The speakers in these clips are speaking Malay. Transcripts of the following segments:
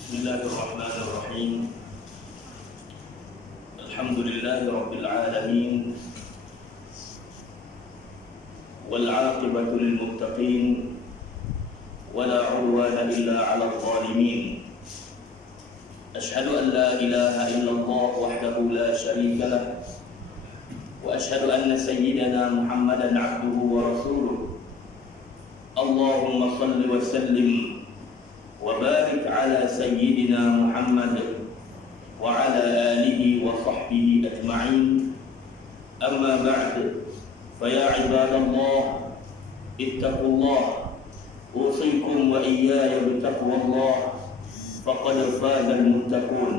Bismillahirrahmanirrahim. Alhamdulillahi rabbil alamin. Wal 'aqibatu lil muttaqin. Wala 'udwana illa 'alal zalimin. Ashhadu an la ilaha illallah wahdahu la syarika lah. Wa ashhadu anna sayyidana Muhammadan 'abduhu wa rasuluh. Allahumma shalli wa sallim وبارك على سيدنا محمد وعلى آله وصحبه أجمعين. أما بعد فيا عباد الله اتقوا الله أوصيكم وإياي بتقوى الله فقد فاز المتقون.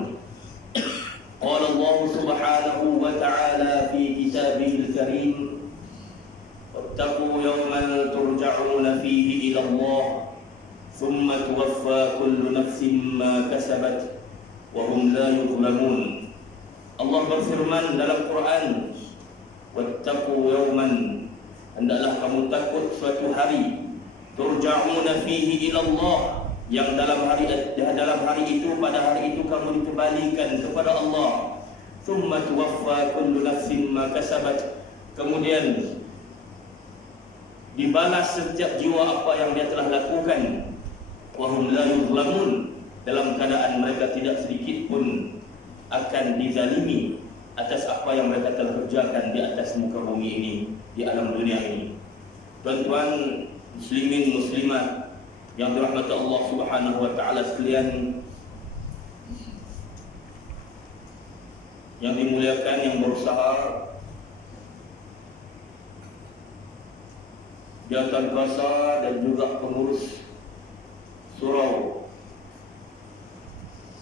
قال الله سبحانه وتعالى في كتابه الكريم واتقوا يوما ترجعون فيه إلى الله ثم توفى كل نفس ما كسبت وهم لا يظلمون. Allah berfirman dalam Quran, wattaqu yawman, hendaklah kamu takut suatu hari, turja'una fihi ila Allah, yang dalam hari itu, pada hari itu kamu dikembalikan kepada Allah. Thumma tuwaffa kullu nafsin ma kasabat, kemudian dibalas setiap jiwa apa yang dia telah lakukan. Wahum la yuzlamun, dalam keadaan mereka tidak sedikit pun akan dizalimi atas apa yang mereka telah kerjakan di atas muka bumi ini, di alam dunia ini. Tuan-tuan muslimin muslimat yang dirahmati Allah Subhanahu wa taala sekalian, yang dimuliakan, yang berusaha jawatan kuasa dan juga pengurus Surau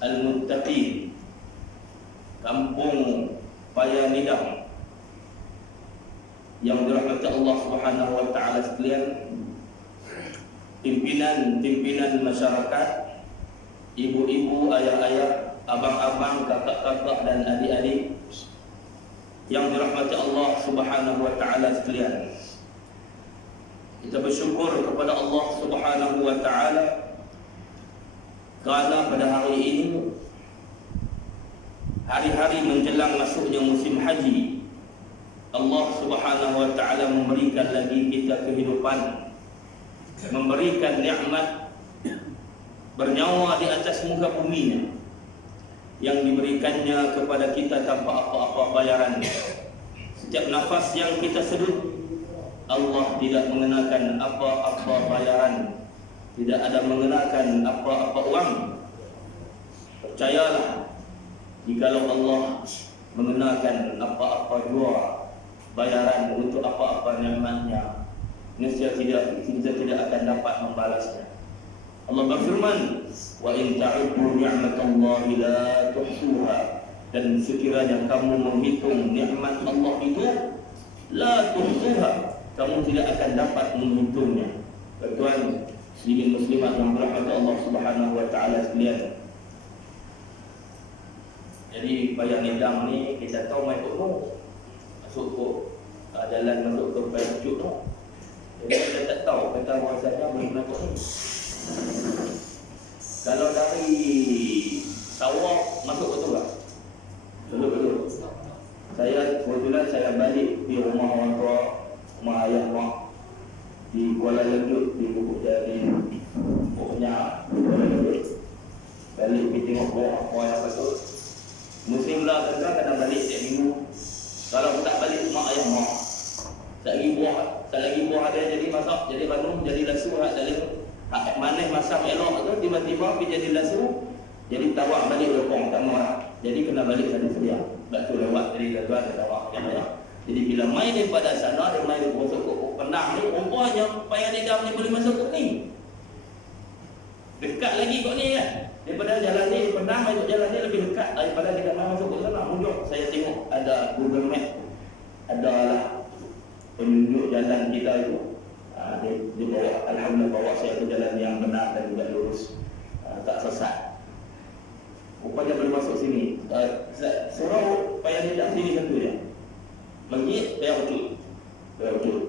Al-Muttaqin, Kampung Payanidang, yang dirahmati Allah Subhanahu wa taala sekalian, pimpinan masyarakat, ibu-ibu, ayah-ayah, abang-abang, kakak-kakak dan adik-adik yang dirahmati Allah Subhanahu wa taala sekalian. Kita bersyukur kepada Allah Subhanahu wa taala kerana pada hari ini, hari-hari menjelang masuknya musim haji, Allah Subhanahu wa taala memberikan lagi kita kehidupan, memberikan nikmat bernyawa di atas muka bumi yang diberikannya kepada kita tanpa apa-apa bayaran. Setiap nafas yang kita sedut, Allah tidak mengenakan apa-apa bayaran, tidak ada mengenakan apa-apa uang. Percayalah, jikalau Allah mengenakan apa-apa jua bayaran untuk apa-apa nikmatnya, nescaya kita tidak akan dapat membalasnya. Allah berfirman, wa in ta'uddu ni'matallahi la tuhsuha, dan sekiranya kamu menghitung nikmat Allah itu, la tuhsuha, kamu tidak akan dapat menghitungnya. Tuan muslimin muslimat yang dirahmati Allah Subhanahu wa taala sekalian. Jadi Payanidang ni kita tahu mai tu masuk ke jalan masuk ke Payancuc tu. Jadi kita tak tahu kata rasanya boleh masuk ni. Kalau dari Sarawak masuk betul tak? Betul. Saya kebetulan saya balik di rumah orang tua, rumah ayah mak di Kuala Lumpur, di Bukit Jadi, pokoknya Kuala Lumpur. Balik pergi tengok apa yang betul. Musim lah kadang balik setiap minggu. Kalau tak balik mak ayah mak, tak lagi buah ada jadi masak, jadi bandung, jadi lasu, tak manis masak elok tu, tiba-tiba pergi jadi lasu, jadi tawak balik lokong tak marah. Jadi kena balik sana sedia. Batu lewat dari tuan ke tawak kan ya. Jadi bila main daripada sana, dia main masuk ke Penang ni, rupanya Payanidang ni boleh masuk ke ni. Dekat lagi kok ni kan. Daripada jalan ni, Penang masuk jalan ni lebih dekat daripada dekat mana masuk ke sana. Mundur, saya tengok ada Google Map, ada lah penunjuk jalan kita itu. Dia bawa, alhamdulillah bawa saya ke jalan yang benar. dan juga lurus, tak sesat. Rupanya boleh masuk sini. Surau payah lidah sini satu je. Menggit, payah ucut.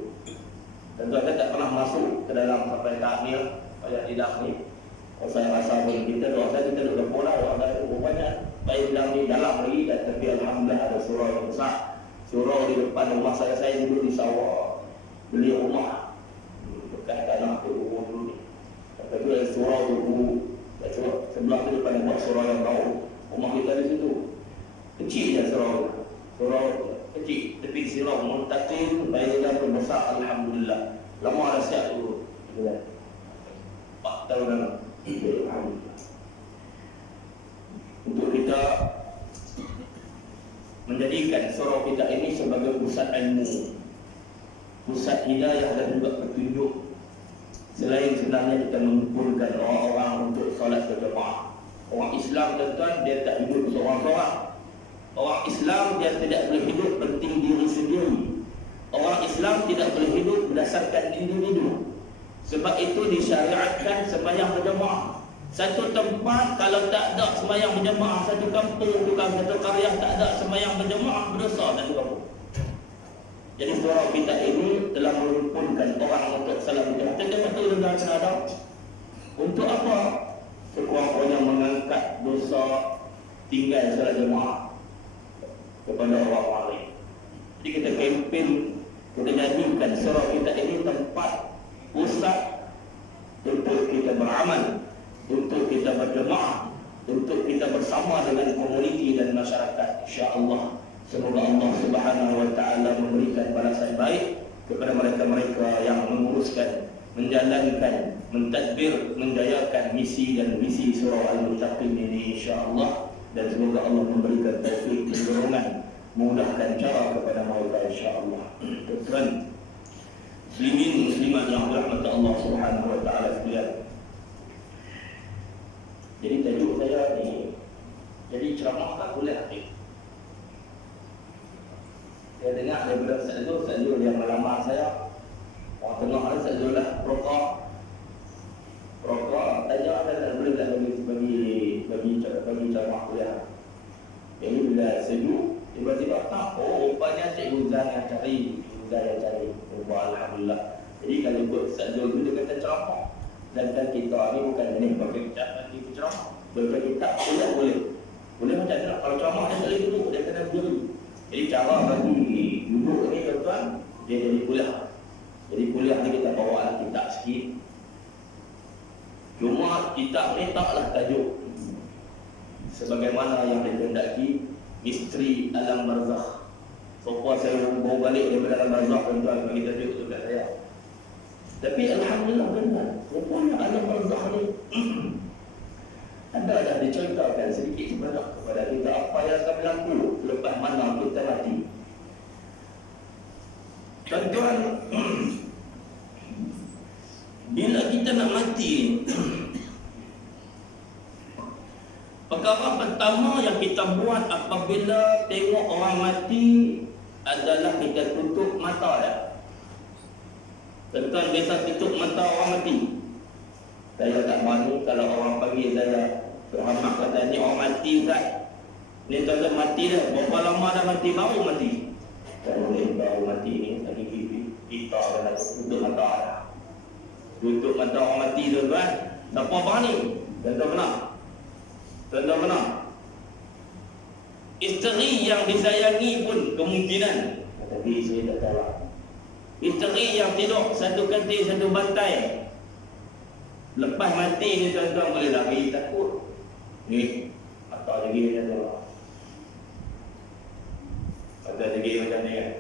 Tentu saya tak pernah masuk ke dalam sampai takmir payah lidah ni. Kalau saya rasa pun kita doa saya kita duduk pola, rupanya payah lidah ni dalam lagi. Tapi alhamdulillah ada surau yang besar. Surau di depan rumah saya duduk di sawah, beli rumah bekas tanah tu dulu ni. Lepas tu ada surau tu sebelah tu depan ada buat surau yang baru. Rumah kita di situ kecil je surau kecil, tapi surau muntakin, payah pun besar alhamdulillah. Lama dah siap dulu 4 tahun dah. Untuk kita menjadikan surau kita ini sebagai pusat ilmu, pusat hidayah dan juga petunjuk. Selain sebenarnya kita mengumpulkan orang-orang untuk solat berjemaah. Orang Islam tuan-tuan, dia tak hidup seorang-seorang. Orang Islam dia tidak boleh hidup penting diri sendiri. Orang Islam tidak boleh hidup berdasarkan individu. Sebab itu disyariatkan sembahyang berjemaah. Satu tempat kalau tak ada sembahyang berjemaah, satu kampung bukan satu qaryah tak ada sembahyang berjemaah, berdosa satu kampung. Jadi surau kita ini telah mengumpulkan orang untuk salat berjemaah. Kita betul dengan ada. Untuk apa? Sekurang-kurangnya mengangkat dosa tinggal salat jemaah kepada orang lain. Jadi kita kempen, kita jadikan surau kita ini tempat pusat untuk kita beramal, untuk kita berjemaah, untuk kita bersama dengan komuniti dan masyarakat. InsyaAllah semoga Allah Subhanahu wa taala memberikan balasan baik kepada mereka-mereka yang menguruskan, menjalankan, mentadbir, menjayakan misi dan visi surau Al-Muttaqin ini insya-Allah, dan semoga Allah memberikan taufik dan dorongan, mudahkan cara kepada mereka insya-Allah. Tuan muslimin muslimat yang dirahmati Allah Subhanahu wa taala sekalian. Jadi tajuk saya ni, jadi ceramah tak boleh habis. Saya dengar daripada Ustaz Zul yang melamar saya. Orang tengah ada Ustaz Zul lah, rokok. Tajuk ada boleh tak bagi ceramah kuliah. Jadi bila sejuk, tiba-tiba tak, rupanya Cik Huzan yang cari. Alhamdulillah. Jadi kalau ikut Ustaz Zul tu dia kata ceramah. Dan kita ni bukan jenis pakai kitab nanti ceramah. Pakai kitab kuliah boleh. Boleh macam mana? Kalau ceramah dia tak boleh duduk, dia kena berdiri. Jadi cara bagi duduk ni tuan-tuan, dia jadi kuliah. Jadi kuliah ni kita bawa kitab sikit. Cuma kitab ni taklah tajuk sebagaimana yang dikehendaki misteri alam barzakh. Sopa saya bawa balik daripada alam barzakh tuan-tuan bagi tajuk tu kat saya. Tapi alhamdulillah benar. Rupanya alam barzakh ni anda dah diceritakan sedikit sebanyak kepada kita apa yang akan berlaku selepas mana kita mati. Tuan-tuan, bila kita nak mati, perkara pertama yang kita buat apabila tengok orang mati adalah kita tutup mata dia. Tuan-tuan biasa tutup mata orang mati. Saya tak mahu kalau orang panggil saya, Muhammad kata ni orang mati Ustaz. Ni tuan-tuan mati dah, berapa lama dah mati, baru mati. Kalau ni baru mati ni, tadi kita kena tutup mata dah. Tutup mata orang mati tuan-tuan. Siapa berani? Tuan-tuan benar? Tuan-tuan benar? Isteri yang disayangi pun kemungkinan. Tapi saya tak tahu. Isteri yang tidur satu katil satu bantai, lepas mati ni tuan-tuan boleh lari takut. Ni mata lagi macam tu. Mata lagi macam ni kan.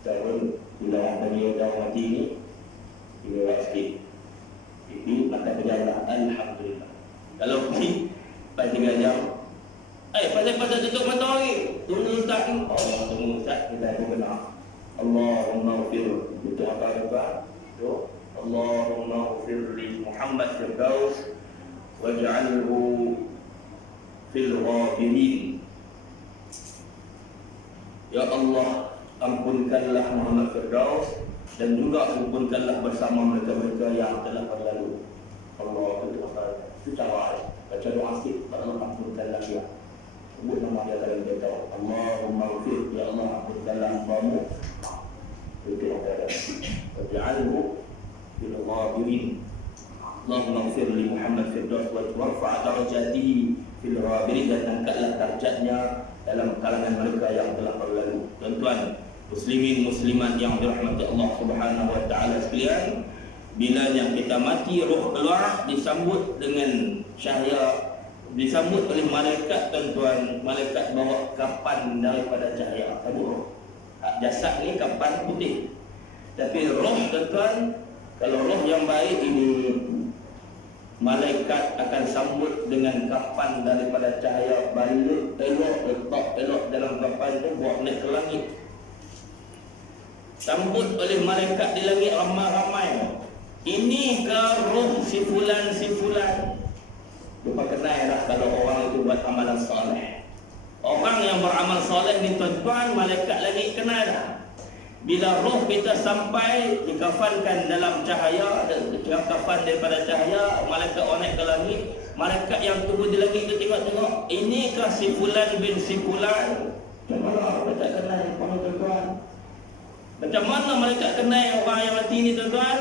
Tahu bila orang bagi orang mati ni, dia buat sikit. Ini mata berjalan, alhamdulillah. Kalau pergi 4-3 jam, pasal tutup mata lagi. Tunggu Ustaz ni. Allah tunggu Ustaz, kita pun benar. Allahumma ufir. Itu apa tuan? Itu Allahumma ufir li Muhammad Firdaus waj'alhu fil ghafirin. Ya Allah, ampunkanlah Muhammad Firdaus dan juga ampunkanlah bersama mereka-mereka yang telah berlalu. Allah Allahumma ghfir, ya Allah ampunikanlah hambamu waj'alhu fil ghabirin. Allahumma ghfir li Muhammad Firdaus warfa' darajatihi fil ghabirin, dan angkatlah darjatnya dalam kalangan mereka yang telah berlalu. Tuan-tuan muslimin muslimat yang dirahmati Allah Subhanahu wa taala sekalian, bila yang kita mati, roh keluar, disambut dengan cahaya, disambut oleh malaikat. Tuan-tuan, malaikat bawa kapan daripada cahaya, sabut roh. Jasad ni kapan putih, tapi roh, tuan-tuan, kalau roh yang baik ini, malaikat akan sambut dengan kapan daripada cahaya, balik elok, letak elok dalam kapan itu, buat naik ke langit. Sambut oleh malaikat di langit ramai-ramai. Ini ke roh si fulan, si fulan. Lupa kenal lah kalau orang itu buat amalan soleh. Orang yang beramal soleh ni, tuan-tuan, malaikat lagi kenal dah. Bila roh kita sampai, dikafankan dalam cahaya, dengan kafan daripada cahaya, malaikat naik ke langit. Malaikat yang tunggu di langit itu tengok-tengok, inikah si fulan bin si fulan? Macam mana malaikat kenal orang, tuan-tuan? Macam mana malaikat kenal orang yang mati ni, tuan-tuan?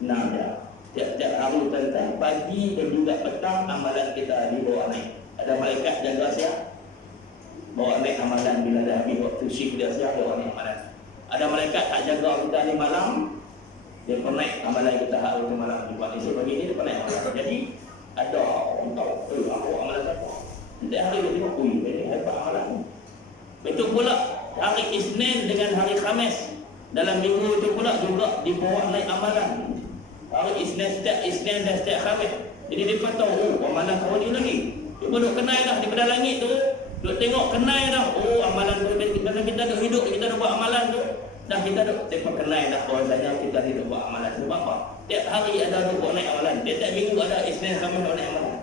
Senang dia. Tiap-tiap hari, tuan-tuan, pagi dan juga petang, amalan kita dibawa naik. Ada malaikat jaga siap, bawa naik amalan. Bila dah habis waktu shift dia siap, bawa naik amalan. Ada malaikat tak jaga kita ni malam, dia pun naik amalan kita hari tu malam. Di buat esok pagi ni dia pun naik amalan. Jadi ada orang tahu, aku amalan apa. Setiap hari dia tengok, ini hebat amalan ni. Betul pula hari Isnin dengan hari Khamis dalam minggu itu pula juga dibawa naik amalan. Hari Isnin, setiap Isnin dan setiap Khamis. Jadi dia pun tahu, amalan kau ni lagi. Dia pun duk kenal dah daripada langit tu, duk tengok kenal dah. Amalan tu, bila kita duk hidup, kita duk buat amalan tu, dah kita duk, dia pun kenal dah bahawasanya kita hidup buat amalan. Sebab apa? Tiap hari ada duk buat naik amalan. Tiap minggu ada Isnin, Khamis buat naik amalan.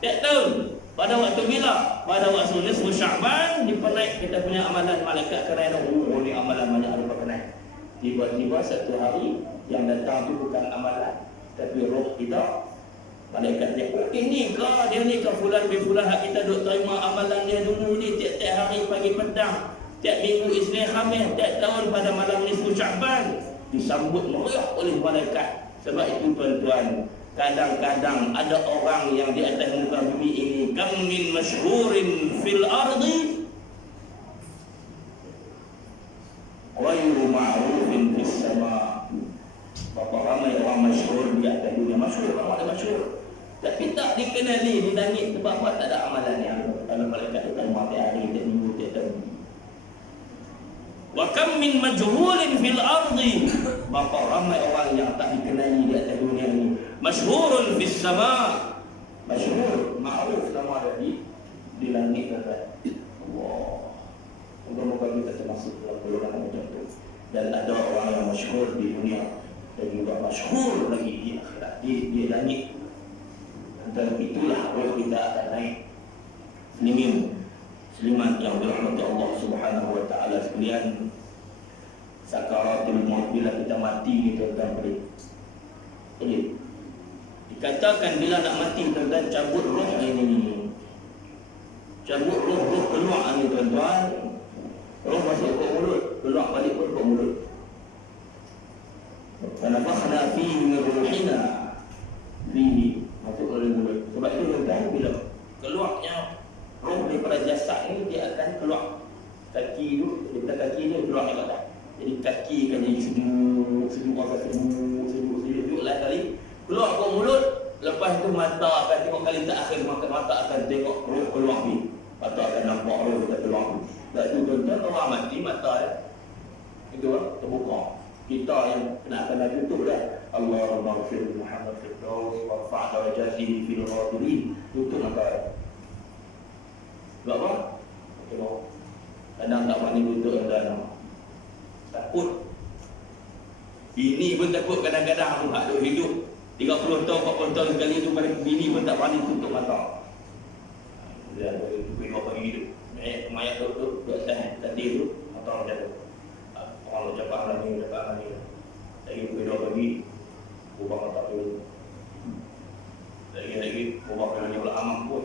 Tiap tahun, pada waktu bila? Pada waktu nisfu Sya'ban, dipenaik kita punya amalan. Malaikat kenal dah, ni amalan banyak ada kenal. Tiba-tiba satu hari yang datang tu bukan amalan, tapi roh kita. Malaikat dia, ini kah, dia ni kah fulan bin fulan, hak kita duk terima amalan dia dulu ni tiap-tiap hari pagi petang, tiap minggu Isnin Khamis, tiap tahun pada malam nisfu Sya'ban, disambut meriah oleh malaikat. Sebab itu, tuan-tuan, kadang-kadang ada orang yang di atas muka bumi ini, kam min masyhurin fil ardi ghairu ma'rufin fis sama. Berapa ramai orang masyhur di atas dunia, masyhur, orang ada masyhur, tapi tak dikenali di langit. Sebab apa? Tak ada amalan yang kalau malaikat itu mati hari dan minggu dia tahu. Wa kam min majhulin fil ardi, berapa ramai orang yang tak dikenali di atas dunia ini. Masyhurun fis sama, masyhur, ma'ruf nama ada di langit kata. Allah. Moga-moga kita termasuk dalam golongan macam itu. Dan ada orang yang masyhur di dunia dan juga masyhur lagi di akhirat, di langit. Dan itulah roh kita akan naik. Muslimat yang dirahmati Allah Subhanahu wa taala sekalian, sakaratul maut, bila kita mati ni, tuan-tuan, boleh dikatakan bila nak mati, tuan-tuan, cabut roh ini, cabut roh keluar ni, tuan-tuan. Roh masuk ke mulut, keluar balik pun ke mulut. Fanafakhna fihi min ruhina, fihi, masuk oleh mulut. Sebab itu, tuan-tuan, bila keluarnya roh daripada jasad ni, dia akan keluar. Kaki tu, daripada kaki ni keluar ke atas. Jadi kaki kan jadi sejuk lah kali. Keluar ke mulut, lepas tu mata akan tengok kali terakhir, mata akan tengok roh keluar ni. Mata akan nampak roh kita keluar. Tak tu, tuan-tuan, orang mati mata itu terbuka. Kita yang kena tutup dah. Allahumma ghfir Muhammad Firdaus warfa' darajatihi fil ghabirin. Tutup mata. Sebab apa? Tengok. Kadang tak berani tutup, tuan-tuan. Takut. Bini pun takut kadang-kadang tu hak duk hidup 30 tahun, 40 tahun sekali tu, bini pun tak berani tutup mata. Dia tu pergi pagi hidup. Mayat tu duduk atas tadi tu, mata macam tu. Orang ucapan lagi. Lagi pukul 2 pagi, ubah mata tu. Lagi ubah kerana pula amam pun.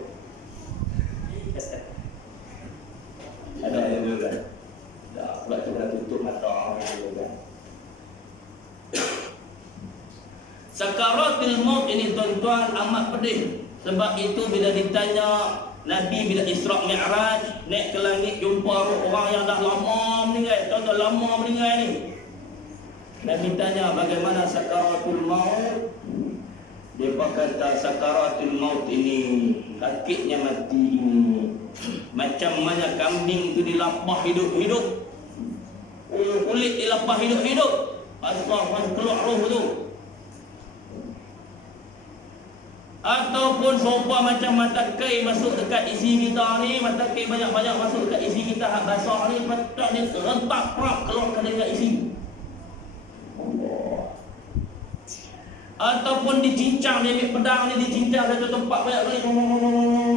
Sakaratul maut ini tuan-tuan amat pedih. Sebab itu bila ditanya Nabi bila Isra' Mi'raj naik ke langit jumpa orang yang dah lama meninggal, tuan-tuan lama meninggal ni. Nabi tanya bagaimana sakaratul maut. Dia kata sakaratul maut ini, sakitnya mati ini macam mana kambing tu dilapah hidup-hidup. Kulit dilapah hidup-hidup. Asal keluar roh tu. Ataupun sopa macam mata kai masuk dekat isi kita ni, mata kai banyak-banyak masuk dekat isi kita hak basah ni, patut dia serentak prap keluarkan dekat isi. Ataupun dicincang, dia ambil pedang ni dicincang satu tempat banyak kali,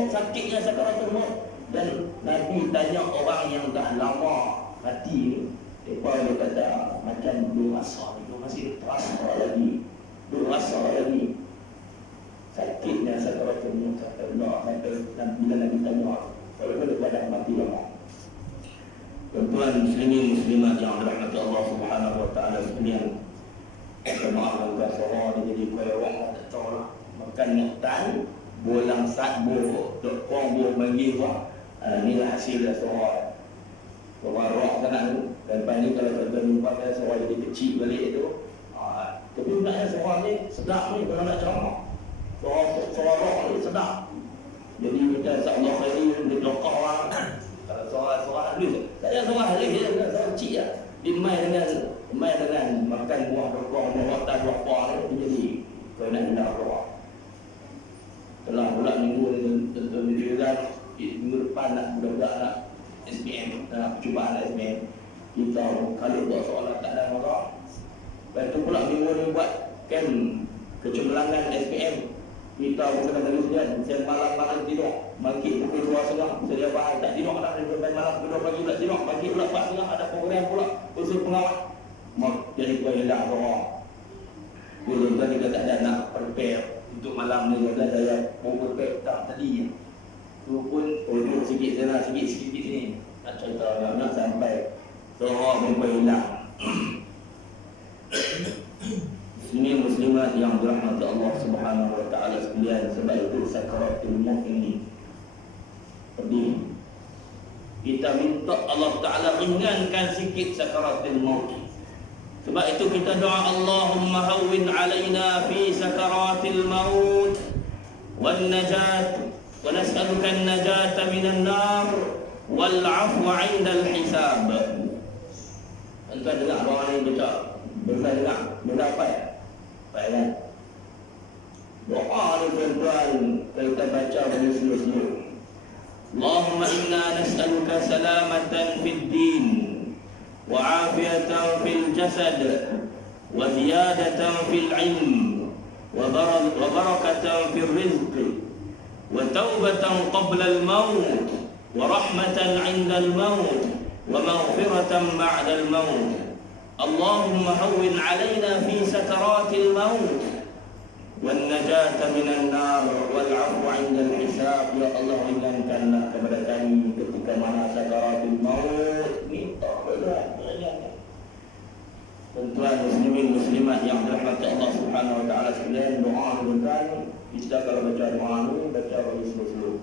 sakitnya sakaratul maut. Dan Nabi tanya orang yang dah lama mati ni, dia kata macam belum rasa ni, masih terasa lagi, belum rasa lagi. Sakitnya sakaratul maut, kata Allah, kata bila Nabi tanya, walaupun dia dah mati lama. Tuan-tuan muslimin muslimat yang dirahmati Allah Subhanahu wa taala sekalian, maaf kalau suara ni jadi kaya orang tak tahu lah. Makan nuktan, bolang sat, kong bagi wah. Inilah hasil dah suara. Suara rock sangat tu. Dan lepas ni kalau tuan-tuan jumpa kan suara jadi kecil balik tu. Tapi sebenarnya suara ni sedap ni kalau nak ceramah. Suara rock ni sedap. Jadi macam insya-Allah hari ni dia tokah orang. Kalau suara halus, tak ada suara halus dia suara kecil lah. Dia main dengan makan buah berkong, buah tan, buah kuah ni jadi kau nak hendak keluar. Telah pula minggu ni tentu minggu depan nak budak-budak nak SPM, nak percubaan SPM. Kita kalau buat soalan tak ada orang. Lepas tu pula minggu ni buat camp kecemerlangan SPM. Kita bukan dari sejak malam-malam tidur, bangkit pukul 2.30, sedia bahan tak tidur dah, sampai malam pukul 2 pagi pula tidur, bangkit pula 4.30 ada program pula usul pengawal. Jadi kau hendak orang. Dulu kan kita tak ada nak prepare untuk malam ni, kita ada prepare tak tadi. Tu pun duduk sikit sana, sikit sini. Nak cerita nak sampai orang mempunyai hilang. Muslimin muslimat yang dirahmati Allah Subhanahu wa taala sekalian, sebab itu sakaratul maut ini pedih. Kita minta Allah Taala ringankan sikit sakaratul maut. Sebab itu kita doa, Allahumma hawwin alaina fi sakaratil maut wan najat wa nas'aluka an-najata minan nar wal 'afwa 'inda al-hisab. Tuan dengar doa ni baca. Bersama dengar, mendapat. Baiklah. Doa ni tuan-tuan kita baca dengan slow-slow. Allahumma inna nas'aluka salamatan fid din wa afiyatan fil jasad wa ziyadatan fil ilm wa barakatan fil rizq wa taubatan qabla al maut wa rahmatan 'inda al maut wa maghfiratan ba'da al maut. Allahumma hawwin 'alaina fi sakaratil maut wan najata minan nar wal 'afwa 'inda al hisab. Ya Allah, ringankanlah kepada kami ketika mana sakaratul maut. Minta berat. Tuan-tuan muslimin muslimat yang dirahmati Allah Subhanahu wa taala sekalian, doa tuan-tuan kita kalau baca doa ni baca bagi slow-slow.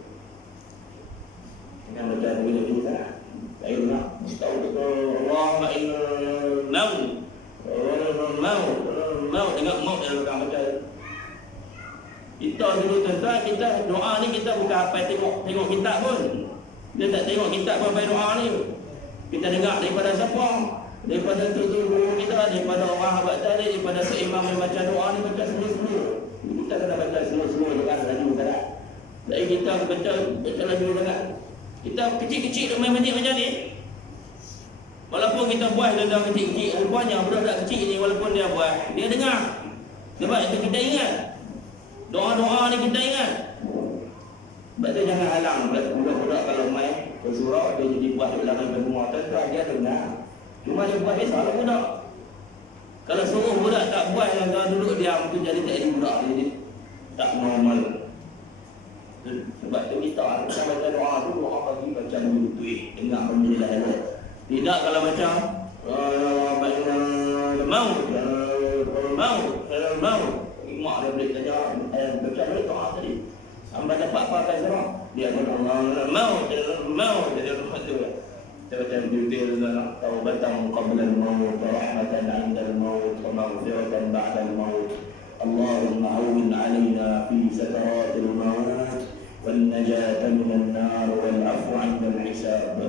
Jangan baca dulu sana. Baik nak tahu betul Allahumma innal maut dengan maut dalam orang baca. Kita dulu tuan-tuan, kita doa ni kita bukan apa tengok kitab pun. Dia tak tengok kitab pun baca doa ni. Kita dengar daripada siapa? Daripada guru kita, daripada orang habat tadi, daripada seimam yang baca doa ni baca slow-slow. Kita kena baca slow-slow dengan laju sangat. Jadi kita baca laju sangat. Kita kecil-kecil tu main macam ni. Walaupun kita buat dalam kecil-kecil, rupanya budak-budak kecil ni walaupun dia buat, dia dengar. Sebab itu kita ingat. Doa-doa ni kita ingat. Sebab tu jangan halang budak-budak kalau main ke surau, dia jadi buat dalam rumah tuan-tuan, dia dengar. Cuma dia buat biasa lah budak. Kalau suruh budak tak buat, kalau duduk diam tu jadi tak jadi budak, jadi tak normal. Sebab tu kita baca doa tu, doa bagi macam begitu, dengar alhamdulillah. Tidak kalau macam maut mak dia boleh tanya baca balik doa tadi. Hamba dapat apa kan sekarang? Dia kata Allah mau jadi rumah tu. Kita baca detail dalam taubatan qabla al-maut, rahmatan 'inda al-maut, wa maghfiratan ba'da al-maut. Allahumma awwin 'alaina fi sakaratil maut wal najata minan nar wal 'afwa 'inda al-hisab.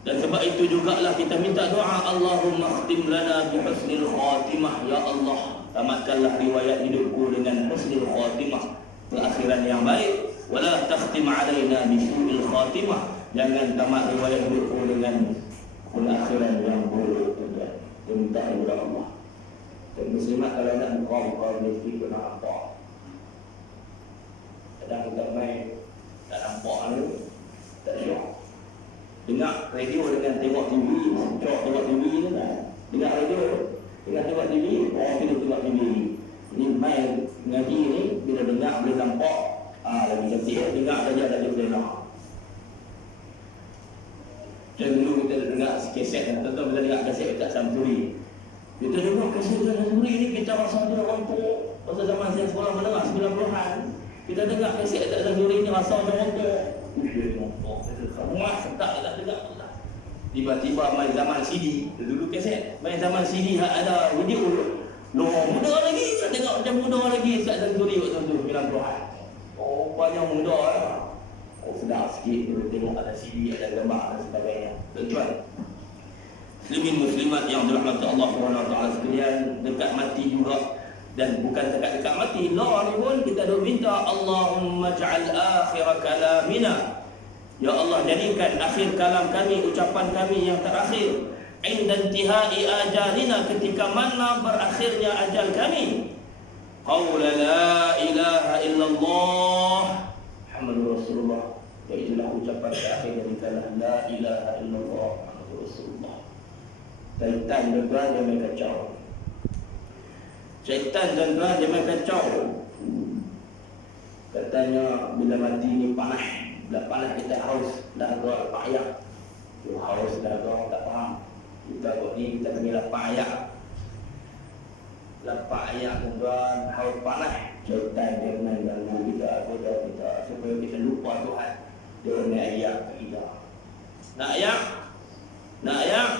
Dan sebab itu jugalah kita minta doa, Allahumma khtim lana bi husnil khatimah. Ya Allah, tamatkanlah riwayat hidupku dengan husnil khatimah, keakhiran yang baik. Wala takhtim alaina bi su'il khatimah. Jangan tamat riwayat hidupku dengan keakhiran yang buruk. Kita minta kepada Allah. Dan muslimat kalau nak buka mesti kena apa. Kadang kita main tak nampak ni, tak syok. Dengar radio dengan tengok TV, cok tengok TV ni kan. Dengar radio, dengar tengok TV, orang kita tengok TV. Ini main ngaji ni, bila dengar boleh nampak, lagi cantik. Dengar saja dah boleh nampak. Macam dulu kita dengar kaset, tentu bila dengar kaset dekat Samsuri. Kita dengar kaset dekat Samsuri ni, kita rasa dia orang tu. Pasal zaman saya sekolah menengah 90-an, kita dengar kaset dekat Samsuri ni rasa macam orang tu. Semua setak tak dengar. Tiba-tiba main zaman CD. Dulu kaset main zaman CD ada video dulu. Muda lagi, tak tengok macam muda lagi Ustaz Santuri waktu tu 90-an. Oh, banyak muda lah. Oh, sedap sikit dulu tengok ada CD, ada gambar dan sebagainya. Tuan-tuan muslimin muslimat yang dirahmati Allah SWT sekalian, dekat mati juga. Dan bukan dekat mati, doa ni pun kita dah minta, Allahumma ja'al akhir kalamina. Ya Allah, jadikan akhir kalam kami, ucapan kami yang terakhir, inda intihai ajalina, ketika mana berakhirnya ajal kami, qawla la ilaha illallah Muhammadur Rasulullah. Itulah ucapan terakhir dari kalam la ilaha illallah Muhammadur Rasulullah. Syaitan tuan dia main kacau. Syaitan tuan dia main kacau. Katanya bila mati ni panas. Dah panas kita haus, dah agak payah. Haus dah agak tak faham. Kita buat ni kita panggil lapar ayak. Lapar ayak tuan, haus panas. Syaitan dia main ganggu kita, goda kita supaya kita lupa Tuhan. Dia main ayak ke kita. Nak ayak? Nak ayak?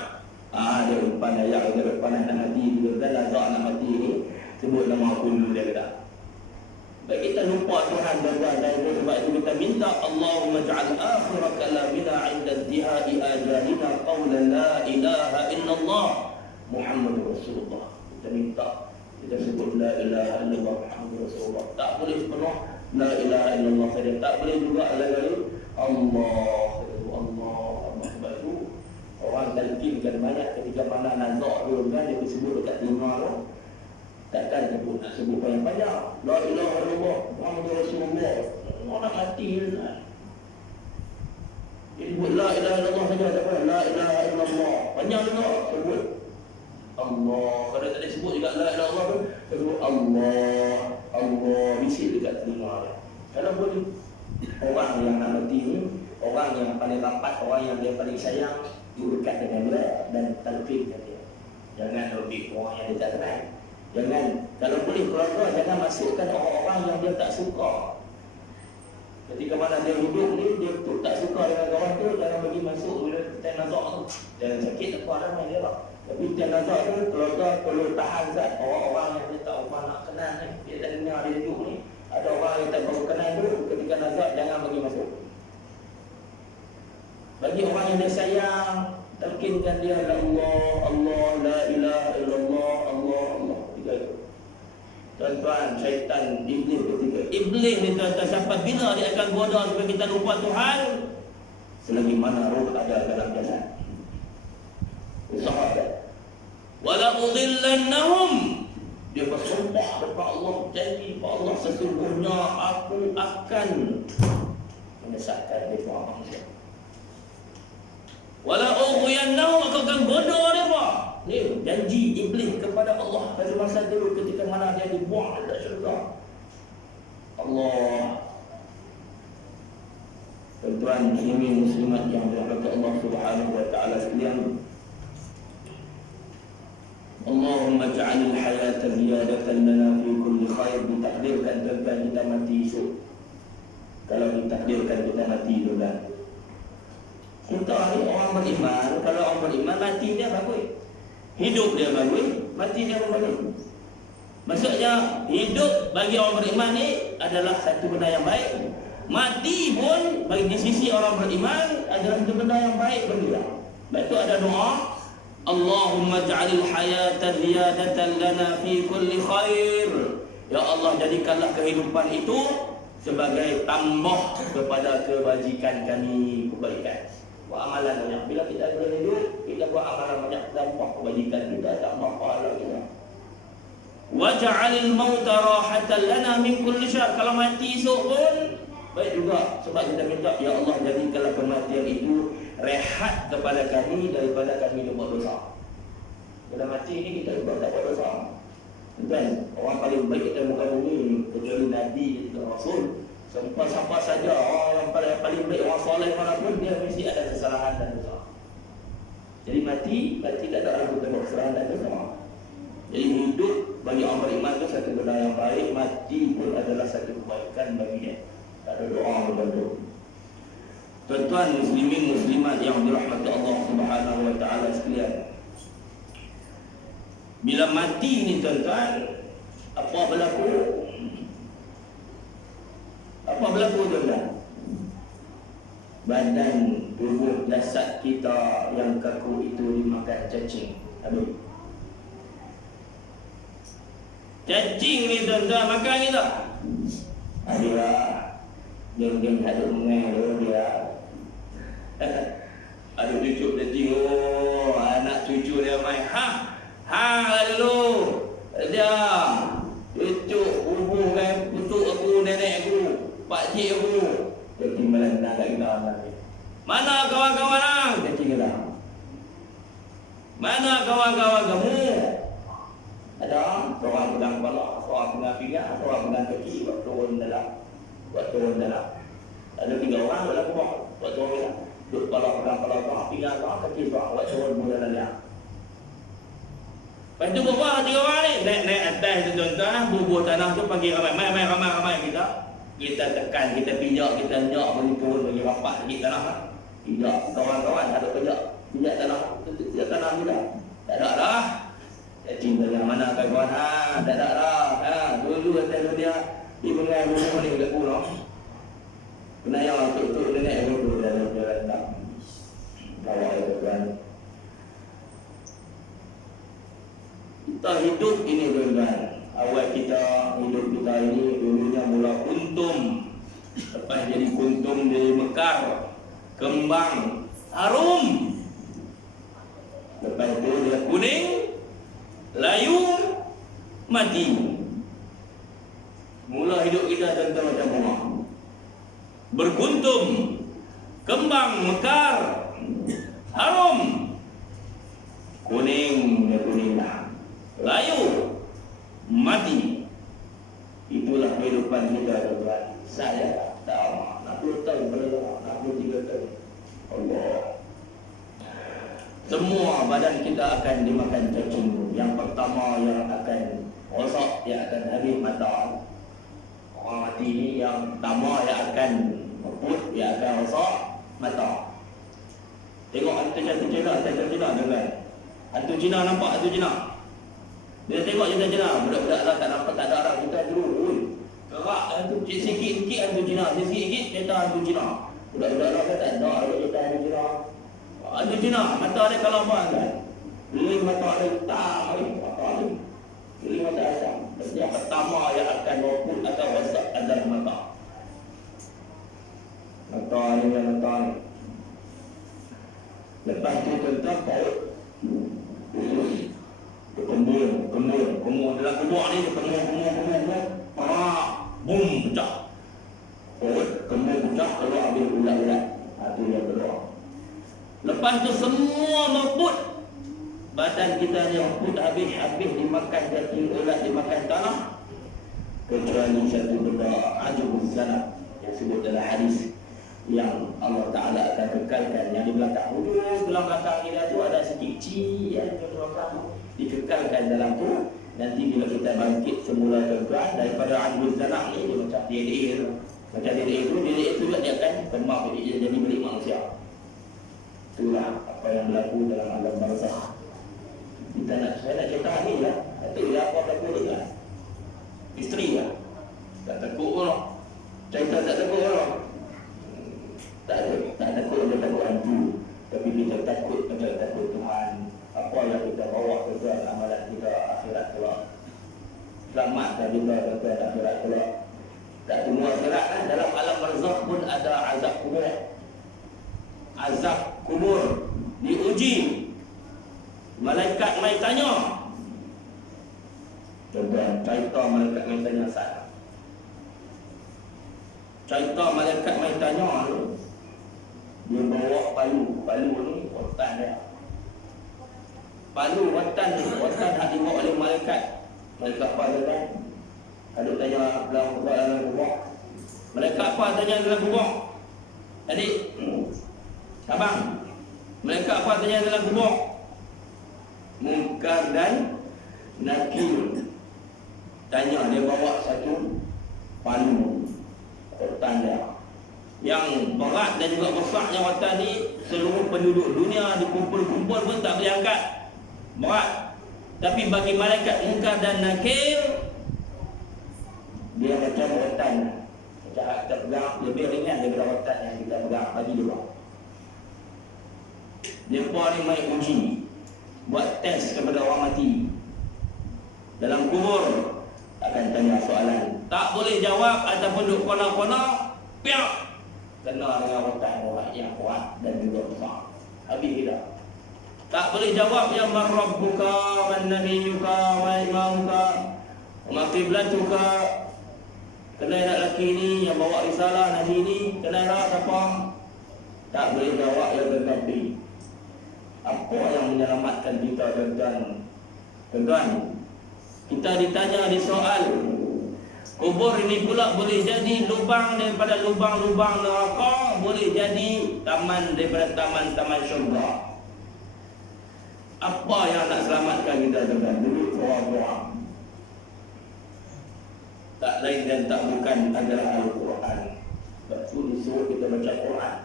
Dia depan ayak, dia depan nak mati. Bila dah lazak nak mati ni, sebut nama aku dulu dia kata. Baik, kita lupa Tuhan dan sebab itu kita minta Allahumma ja'al akhir kalamina 'inda intihai ajalina qawla la ilaha illallah Muhammadur Rasulullah. Kita minta, kita sebut la ilaha illallah Muhammadur Rasulullah. Tak boleh sepenuh la ilaha illallah saja. Tak boleh juga lalu Allah. Sebab itu orang talqinkan banyak ketika mana nazak dulu kan dia disebut dekat telinga tu. Takkan sebut nak sebut banyak-banyak. La ilaha illallah Muhammadur Rasulullah. Orang hati lah. Dia sebut la ilaha illallah saja tak apa. La ilaha illallah. Banyak juga sebut Allah. Kalau tak ada sebut juga la ilaha illallah tu, sebut Allah. Allah bisik dekat telinga dia. Kalau boleh orang yang nak mati ni, orang yang paling rapat, orang yang dia paling sayang, duduk dekat dengan dia dan talqinkan dia. Jangan lebih orang yang dia tak kenal. Jangan, kalau boleh keluarga jangan masukkan orang-orang yang dia tak suka. Ketika mana dia hidup ni, dia tak suka dengan kawan tu, jangan bagi masuk bila kita nazak tu. Jangan sakit apa dah main dia lah. Tapi kita nazak tu, keluarga perlu tahan saat orang-orang yang dia tak apa nak kenal ni. Dia tak dengar dia hidup ni. Ada orang yang tak baru kenal tu, ketika nazak jangan bagi masuk. Bagi orang yang dia sayang, talqinkan dia Allah, la ilaha illallah, Allah. Tuan-tuan, syaitan, iblis ketika iblis ni tuan-tuan, sampai bila dia akan goda supaya kita lupa Tuhan? Selagi mana roh ada dalam jasad. Usaha dia. Wala udillannahum. Dia bersumpah kepada Allah, janji kepada Allah, sesungguhnya aku akan menyesatkan mereka manusia. Wala ughwiyannahum, aku akan goda mereka. Ni janji iblis kepada Allah pada masa dulu ketika mana dia dibuang dari syurga. Allah. Tuan-tuan muslimin muslimat yang dirahmati Allah Subhanahu wa taala sekalian. Allahumma ja'alil hayata ziyadatan lana fi kulli khair. Ditakdirkan tentang kita mati esok. Kalau ditakdirkan kita mati dulu. Kita ni orang beriman. Kalau orang beriman, mati dia bagus, hidup dia bagus, mati dia pun bagus. Maksudnya hidup bagi orang beriman ni adalah satu benda yang baik. Mati pun bagi di sisi orang beriman adalah satu benda yang baik bagi dia. Sebab itu ada doa, Allahumma ja'alil hayata ziyadatan lana fi kulli khair. Ya Allah, jadikanlah kehidupan itu sebagai tambah kepada kebajikan kami, kebaikan. Buat amalan banyak. Bila kita hidup, kita buat amalan banyak, tambah kebajikan kita, tambah pahala kita. Waj'alil mauta rahatan lana min kulli syarr. Kalau mati esok pun baik juga, sebab kita minta, ya Allah, jadikanlah kematian itu rehat kepada kami daripada kami buat dosa. Bila mati ni kita buat tak buat dosa. Dan orang paling baik kita muka bumi kecuali Nabi dan Rasul. Siapa saja orang yang paling baik, orang soleh manapun, dia mesti ada kesalahan dan dosa. Jadi mati tak ada ragu tentang kesalahan dan dosa. Jadi hidup bagi orang beriman itu satu benda yang baik, mati pun adalah satu kebaikan bagi dia. Ada doa membantu. Tuan-tuan muslimin muslimat yang dirahmati Allah Subhanahu wa taala sekalian. Bila mati ni tuan-tuan, apa berlaku? Apa berlaku tuan-tuan? Badan tubuh jasad kita yang kaku itu dimakan cacing. Aduh. Cacing ni tuan-tuan makan kita. Ada geng-geng ada mengai dia. Ada cucu cacing, oh anak cucu dia main. Ha dulu. Dia cucu bubuh kan putuk aku, nenek aku, pak cik aku. Cacing melanda kat kita lagi. Mana kawan-kawan hang? Cacing kita. Mana kawan-kawan kamu? Ada seorang pegang kepala, seorang pegang pinggang, seorang pegang kaki, buat turun dalam. Ada 3 orang dalam kubur, buat turun dalam. Duduk kepala pegang kepala, pinggang kaki, buat turun dalam. Lepas tu buat 3 orang ni naik atas tu tuan-tuan, bubuh tanah tu panggil ramai kita. Kita tekan, kita pijak, kita njak, bagi turun, bagi rapat sikit tanah. Pijak kawan-kawan, ada pijak tanah, pijak tanah kita. Tak ada dah. Cacing dari mana kawan? Tak ada dah. Dulu kata dia di pengai rumah ni dekat pulau. Kena yang tuk nenek dulu dalam jalan tak. Bawa itu kan. Kita hidup ini tuan-tuan. Awal kita hidup kita ini dulunya mula kuntum. Lepas jadi kuntum jadi mekar, kembang, harum. Lepas itu dia kuning, layu, mati. Mula hidup kita tentang macam bunga, berkuntum, kembang, mekar, harum, kuning dah, layu, mati. Itulah kehidupan kita tuan-tuan. Saya tak tahu 60 tahun berlalu, 63 tahun. Allah. Semua badan kita akan dimakan cacing. Yang pertama yang akan rosak, yang akan habis mata. Orang mati ni yang pertama yang akan puput, yang akan rosak mata. Tengok hantu Cina tuan-tuan. Hantu Cina nampak hantu Cina. Dia tengok Cina, budak-budak lah tak nampak, tak ada arah kita dulu. Kerak hantu sikit-sikit hantu Cina, sikit-sikit cerita hantu Cina. Budak-budak lah tak ada arah cerita hantu Cina. Hantu Cina, mata dia kalau apa kan? Beli mata dia hitam ni, mata ni. Beli mata asam. Yang pertama yang akan loput atau rosak adalah mata. Mata ni. Lepas tu tentang paut. Kemur dalam kubur ni, kemur. Bum, pecah. Paut, kemur pecah, keluar habis ulat-ulat. Itu yang kedua. Lepas tu semua mabut. Badan kita yang put habis dimakan cacing, ulat dimakan tanah. Kecuali satu benda ajubus sanad yang sebut dalam hadis yang Allah Ta'ala akan kekalkan yang di belakang. Belah belakang kita tu ada sikit cik yang di belakang. dikekalkan dalam tu. Nanti bila kita bangkit semula tuan-tuan, daripada Adul Zanak ni dia macam DNA tu. Macam DNA tu dia akan kembang jadi milik manusia. Itulah apa yang berlaku dalam alam barzakh. Saya nak cerita ni lah. Itu dia apa berlaku ni lah. Isteri lah. Tak takut pun. Cerita tak takut pun. Tak takut dia takut hantu. Tapi kita takut Tuhan. Apa yang kita bawa ke dalam amalan kita akhirat kelak. Selamatkan kita ke akhirat kelak. Tak cuma akhirat kan. Dalam alam barzakh pun ada azab kubur. Azab kubur diuji. Malaikat mai tanya. Tuan-tuan, cerita malaikat mai tanya sana. Cerita malaikat mai tanya tu. Dia bawa palu ni rotan dia. Palu rotan hak dibawa oleh malaikat. Malaikat apa dia kan? Ada tanya dalam kubur. Malaikat apa tanya dalam kubur? Adik, abang, malaikat apa tanya dalam kubur? Munkar dan Nakir. Tanya, dia bawa satu palu rotan dia yang berat dan juga besarnya rotan ni, seluruh penduduk dunia dikumpul-kumpul pun tak boleh angkat. Berat. Tapi bagi malaikat Munkar dan Nakir, dia macam rotan. Macam kita pegang, lebih ringan daripada rotan yang kita pegang pagi dulu. Mereka ni main uji, buat test kepada orang mati. Dalam kubur akan tanya soalan, tak boleh jawab ataupun duk kona-kona, piak kena dengan rotan orang yang kuat dan juga besar. Habis kita. Tak boleh jawab yang man rabbuka, man nabiyyuka, man imamuka, wa qiblatuka. Kena nak lelaki ni yang bawa risalah nabi ni, kena nak siapa? Tak boleh jawab yang berganti. Apa yang menyelamatkan kita, tuan-tuan? Tuan-tuan, kita ditanya di soal kubur ini pula boleh jadi lubang daripada lubang-lubang neraka, boleh jadi taman daripada taman-taman syurga. Apa yang nak selamatkan kita, tuan-tuan? Duduk seorang-seorang. Tak lain dan tak bukan adalah Al-Quran. Sebab itu disuruh kita baca Quran.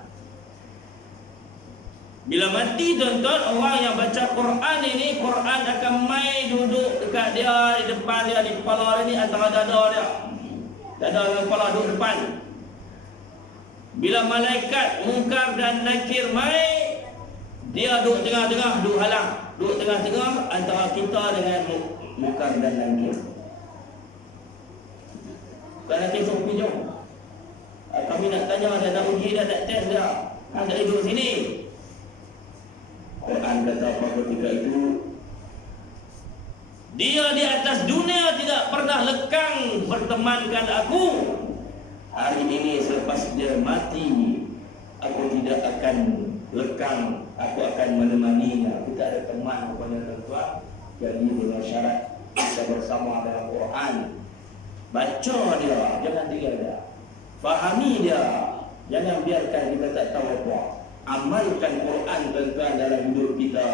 Bila mati, tuan-tuan, orang yang baca Quran ini, Quran akan mai duduk dekat dia, di depan dia, di kepala dia ni, antara dada dia. Dada dengan kepala duduk depan. Bila malaikat Munkar dan Nakir mai, dia duduk tengah-tengah, duduk halang. Duduk tengah-tengah antara kita dengan Munkar dan Nakir. Bukan Nakir suruh pergi jom. Kami nak tanya dia, nak uji dia, nak test dia. Tak duduk sini. Quran kata apa ketika itu, dia di atas dunia tidak pernah lekang bertemankan aku. Hari ini selepas dia mati, aku tidak akan lekang, aku akan menemaninya. Kita ada teman kepada tuan-tuan. Jadi dengan syarat kita bersama dalam Quran. Baca dia, jangan tinggal dia. Fahami dia, jangan biarkan kita tak tahu apa. Amalkan Quran, tuan-tuan, dalam hidup kita.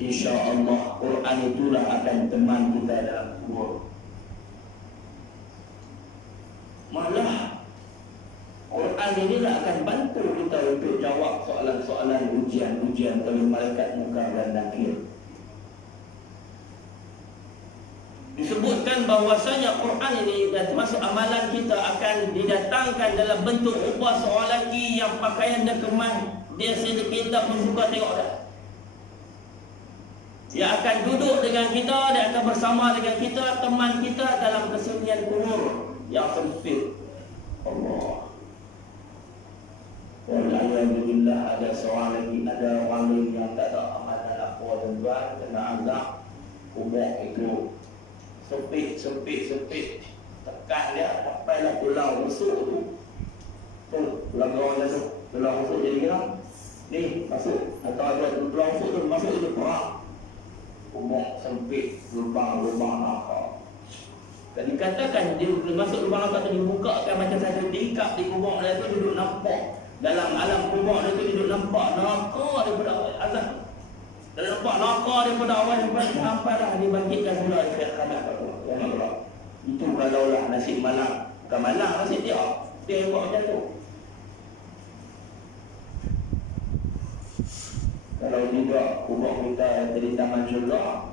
InsyaAllah Quran itulah akan teman kita dalam kubur. Malah Quran inilah akan bantu kita untuk jawab soalan-soalan ujian-ujian oleh malaikat Munkar dan Nakir. Disebutkan bahwasanya Quran ini dan termasuk amalan kita akan didatangkan dalam bentuk rupa seorang lelaki yang pakaian dia kemas. Dia sendiri, kita pun suka tengok dia. Dia akan duduk dengan kita, dia akan bersama dengan kita, teman kita dalam kesunyian kubur yang sempit. Allah. Alhamdulillah, ada seorang lagi, ada orang lain yang tak ada amalan apa, tuan-tuan, kena azab kubur itu. Sempit. Tekan dia, sampailah tulang rusuk tu. Tulang orang tu, tulang rusuk jadi gila. Ni, masuk. Atau ada tulang rusuk tu, masuk itu perang. Kubur sempit, lubang-lubang neraka. Dan dikatakan dia masuk lubang neraka tu, dibukakan macam satu tingkap di kubur dia tu, duduk nampak. Dalam alam kubur dia tu, duduk nampak neraka daripada azab. Dan nampak neraka daripada awal sampai dah dibangkitkan pula di akhirat Allah. Itu kalaulah nasib malang. Bukan malang nasib dia. Dia yang buat macam tu. Kalau tidak kubur kita jadi taman syurga,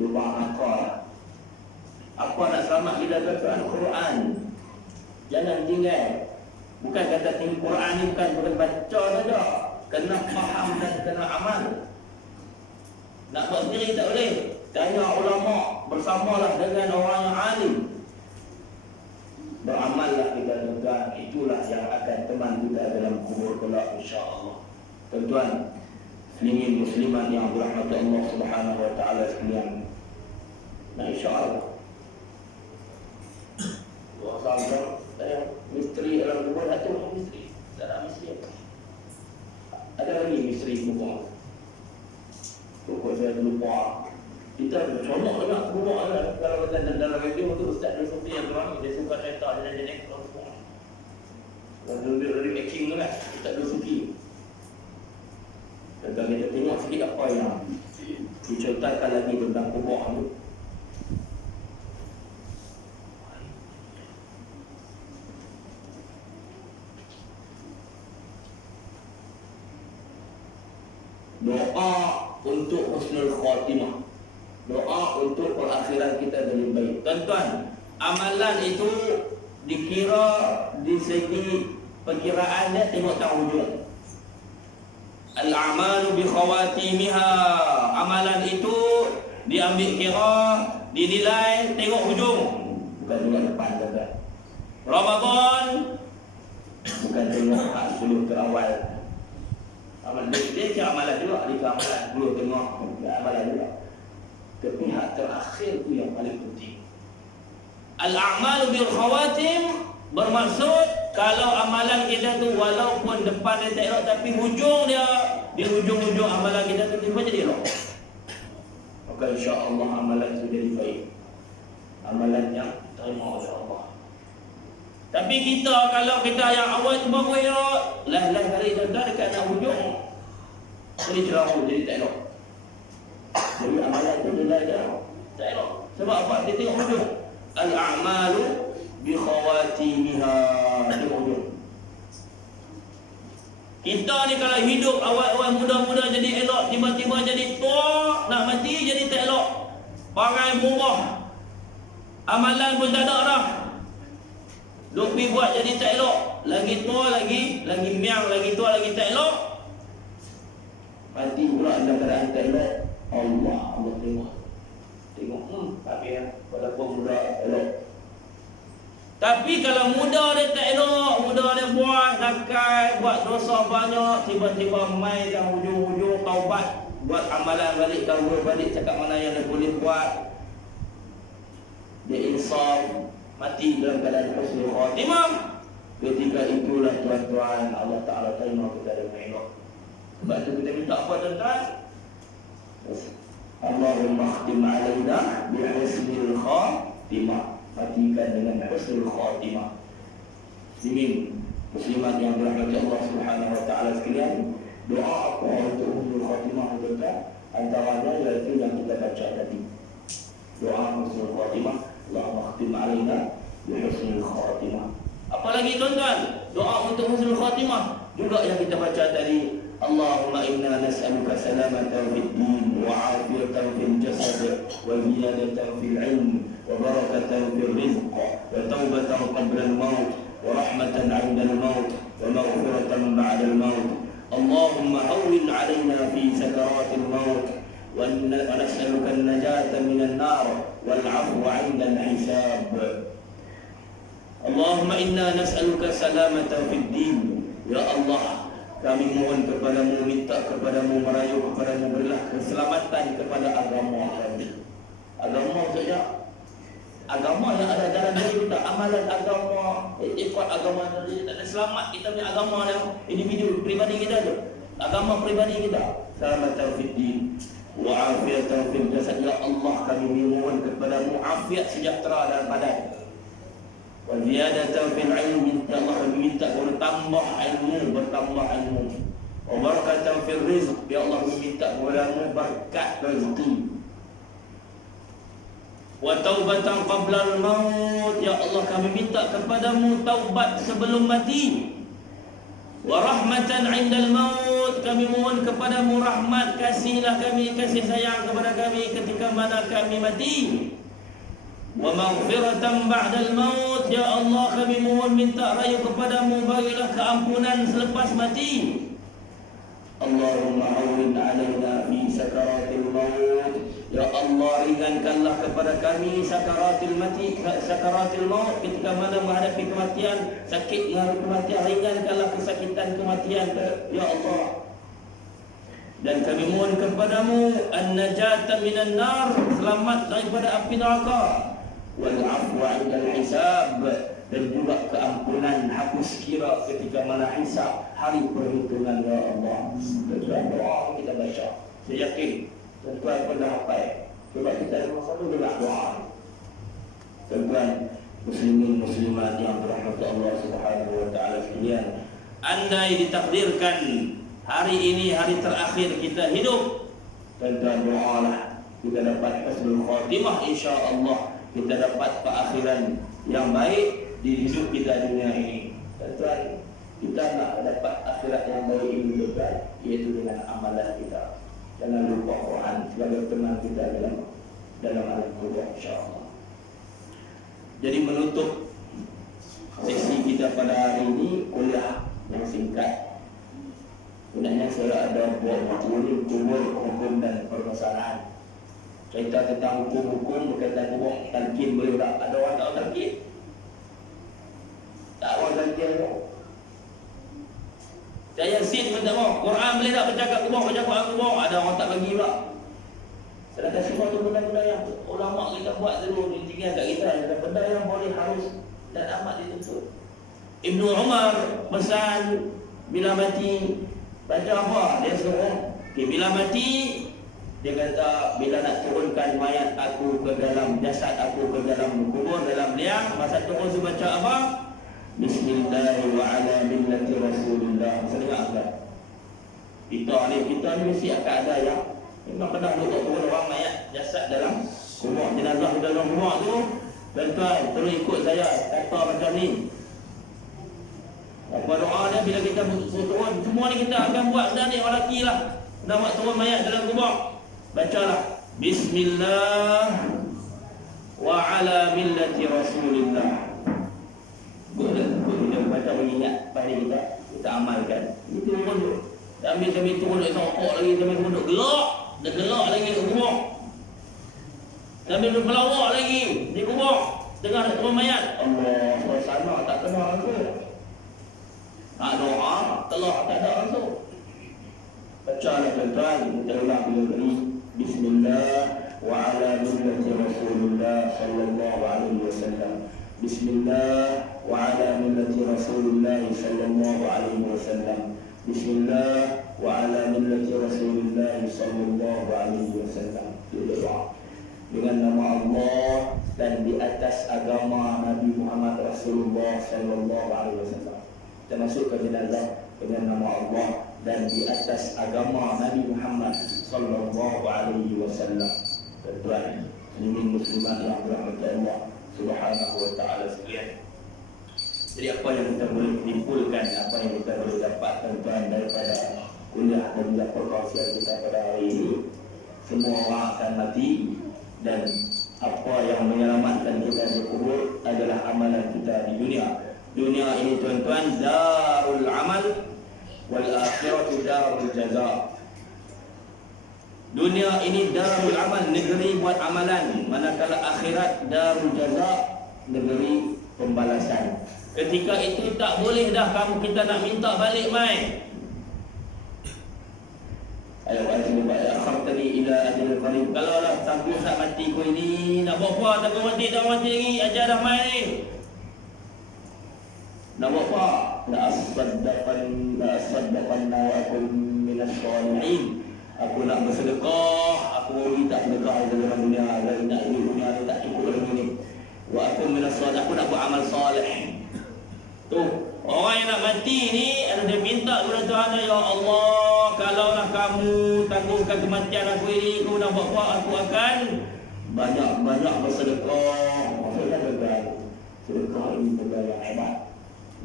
lubang neraka. Apa nak selamat kita baca Al-Quran. Jangan tinggal. Bukan kata tinggal Quran ni bukan baca saja. Kena faham dan kena amal. Nak buat sendiri tak boleh. Tanya ulama, bersamalah dengan orang yang alim. Beramallah kita tuan. Itulah yang akan teman kita dalam kubur kelak insya-Allah. Tuan-tuan, muslimin yang dirahmati Allah Subhanahu wa taala sekalian. Nah insya-Allah. Wasal misteri dalam kubur satu misteri. Tak ada misteri. Ada lagi misteri kubur. Pokok saya lupa. Kita contoh banyak kubur ada. Kalau kita dalam video tu Ustaz Nur Sufi yang terang dia suka cerita dia jadi ekor semua. Lalu dia dari making tu kan Ustaz Nur Sufi. Dan kita tengok sikit apa yang diceritakan lagi tentang kubur tu. Doa untuk husnul khatimah. Doa untuk perakhiran kita lebih baik. Tuan-tuan, amalan itu dikira di segi perkiraan dia tengok tak hujung. Al-a'malu bi khawatimiha. Amalan itu diambil kira, dinilai tengok hujung. Bukan juga depan tuan-tuan. Ramadan bukan tengok dulu ke awal. Amal dia amalan juga, dia amalan dulu tengok amalan juga. Ke pihak terakhir tu yang paling penting. Al-a'malu bil khawatim bermaksud kalau amalan kita tu walaupun depan dia tak elok tapi hujung dia di hujung-hujung amalan kita tu tiba jadi elok. Maka insya-Allah amalan itu jadi baik. Amalan yang terima oleh Allah. Tapi kita kalau kita yang awal tu baru elok, lain-lain kali tuan-tuan dekat nak hujung jadi cerahul, jadi tak elok. Jadi amalan tu dia tak elok. Sebab apa? Dia tengok hujung. Al-a'malu bi khawatimiha. Dia hujung. Kita ni kalau hidup awal-awal muda-muda jadi elok, tiba-tiba jadi tua, nak mati jadi tak elok. Parai murah. Amalan pun tak ada dah. Duk pergi buat jadi tak elok. Lagi tua lagi miang, lagi tua lagi tak elok. Mati pula dalam keadaan tak elok. Allah tengok. Tapi walaupun muda elok. Tapi kalau muda dia tak elok, muda dia buat nakal, buat dosa banyak, tiba-tiba mai dah hujung-hujung taubat, buat amalan balik, taubat balik, cakap mana yang dia boleh buat. Dia insaf, mati dalam keadaan husnul khatimah. Ketika itulah tuan-tuan Allah Ta'ala terima kita dengan elok. Sebab tu kita minta apa tuan-tuan? Allahumma khtim alaina bi husnil khatimah. Matikan dengan husnul khatimah. Muslimat yang dirahmati Allah Subhanahu wa taala sekalian, doa apa untuk husnul khatimah tuan-tuan? Antaranya iaitu yang kita baca tadi. Doa husnul khatimah. Allahumma khtim alaina bi husnil khatimah. Apalagi tuan-tuan, doa untuk husnul khatimah juga yang kita baca tadi. Allahumma inna nas'aluka salamatan fid din wa 'afiyatan fil jasad wa ziyadatan fil 'ilm wa barakatan fil rizq wa taubatan qabla al-maut wa rahmatan 'inda al-maut wa maghfiratan ba'da al-maut. Allahumma hawwin 'alaina fi sakaratil maut wa nas'aluka an-najata minan nar wal 'afwa 'inda al-hisab. Allahumma inna nas'aluka salamatan fid din. Ya Allah, kami mohon kepadamu, minta kepadamu, merayu kepadamu, berilah keselamatan kepada agama kami. Agama saja. Agama yang ada dalam diri kita, amalan agama, ikut agama tadi, tak ada selamat kita punya agama yang individu, pribadi kita tu. Agama pribadi kita. Salamatan fid din wa afiyatan fil jasad. Ya Allah, kami mohon kepadamu afiat sejahtera dalam badan. Wa ziyadatan fil ilm. Ya Allah, kami minta bertambah ilmu. wa barakatan fil rizq. Ya Allah, kami minta kepadamu berkat rezeki. Wa taubatan qabla al-maut. Ya Allah, kami minta kepadamu taubat sebelum mati. Wa rahmatan 'indal maut. Kami mohon kepadamu rahmat, kasihlah kami, kasih sayang kepada kami ketika mana kami mati. Wa maghfiratan ba'dal maut. Ya Allah, kami mohon minta rayu kepadamu, bagilah keampunan selepas mati. Allahumma awin alaina fi sakaratil maut. Ya Allah, ringankanlah kepada kami sakaratil maut, ketika mana menghadapi kematian, sakit menghadapi kematian, ringankanlah kesakitan kematian, ya Allah. Dan kami mohon kepadamu an-najata minan nar, selamat daripada api neraka, wal afwa 'indal hisab, dan juga keampunan hapus kira ketika mana hisab, hari perhitungan, ya Allah. Dan doa kita baca, saya yakin tuan-tuan pernah hafal. Coba kita selalu dengar doa. Tuan-tuan muslimin muslimat yang dirahmati Allah Subhanahu wa taala sekalian, andai ditakdirkan hari ini hari terakhir kita hidup, tuan-tuan doalah kita dapat husnul khatimah, insya-Allah kita dapat keakhiran yang baik di hidup kita dunia ini. Tuan-tuan, kita nak dapat akhirat yang baik ini juga, iaitu dengan amalan kita. Jangan lupa Quran sebagai teman kita dalam alam kubur, insya-Allah. Jadi menutup sesi kita pada hari ini, kuliah yang singkat. Sebenarnya saya ada buat buku kubur, hukum dan permasalahan. Cerita tentang hukum-hukum berkaitan kubur, talqin boleh tak? Ada orang tak talqin? Tak orang talqin tak? Saya Yasin pun tak mau. Quran boleh tak bercakap kubur, bercakap kubur? Ada orang tak bagi pula. Sedangkan semua tu benda-benda yang ulama kita buat dulu, tinggal kat kita, dan benda yang boleh harus dan amat dituntut. Ibnu Umar pesan bila mati baca apa? Dia suruh, bila mati dia kata, bila nak turunkan mayat aku ke dalam jasad aku ke dalam kubur, dalam liang, masa turun tu baca apa? Bismillah wa ala millati Rasulullah. Sedang agak kita ni mesti akan ada yang memang pernah duduk turun orang mayat jasad dalam kubur, jenazah dalam kubur tu. Tuan-tuan, terus ikut saya kata macam ni. Apa doa dia bila kita turun, semua ni kita akan buat benda ni, orang lelaki lah. Dah buat turun mayat dalam kubur, bacalah Bismillah wa ala millati Rasulillah. Kita baca mengingat pada kita amalkan. Itu pun tu. Ambil sambil turun duk sokok lagi, sambil turun duk gelak, dah gelak lagi duk kubur. Sambil duk pelawak lagi di kubur, tengah nak turun mayat. Allah, suasana tak kenal langsung. Nak doa, telah tak ada langsung. Bacalah tuan-tuan, kita ulang dulu kali. Bismillah wa ala millati Rasulullah sallallahu alaihi wasallam. Bismillah wa ala millati Rasulullah sallallahu alaihi wasallam. Bismillah wa ala millati Rasulullah sallallahu alaihi wasallam. Doa dengan nama Allah dan di atas agama Nabi Muhammad Rasulullah sallallahu alaihi wasallam. Kita masuk ke jenazah dengan nama Allah dan di atas agama Nabi Muhammad sallallahu alaihi wasallam. Tuan-tuan, muslimin muslimat yang dirahmati Allah Subhanahu wa taala sekalian. Jadi apa yang kita boleh simpulkan, apa yang kita boleh dapat tuan-tuan daripada kuliah dan juga perkongsian kita pada hari ini, semua orang akan mati dan apa yang menyelamatkan kita di kubur adalah amalan kita di dunia. Dunia ini tuan-tuan darul amal wal akhiratu darul jaza. Dunia ini darul amal, negeri buat amalan, manakala akhirat darul jaza, negeri pembalasan. Ketika itu tak boleh dah kita nak minta balik mai. Ayo wajib akhir tadi ila ajal qarib. Kalau lah sanggup nak mati kau ini, nak buat apa? Tak mati lagi, ajar dah mai. Nak buat apa? La asaddaqan wa akun minas shalihin. Aku nak bersedekah, aku minta sedekah dalam dunia, dan nak ini dunia ni tak cukup dalam ini. Wa akun minas shalihin, aku nak buat amal soleh. Tu, orang yang nak mati ni ada dia minta kepada Tuhan, ya Allah, tinggalkan aku ini, kau nak buat-buat, aku akan banyak-banyak bersedekah. Maksudnya gagal. Sedekah ini gagal yang hebat.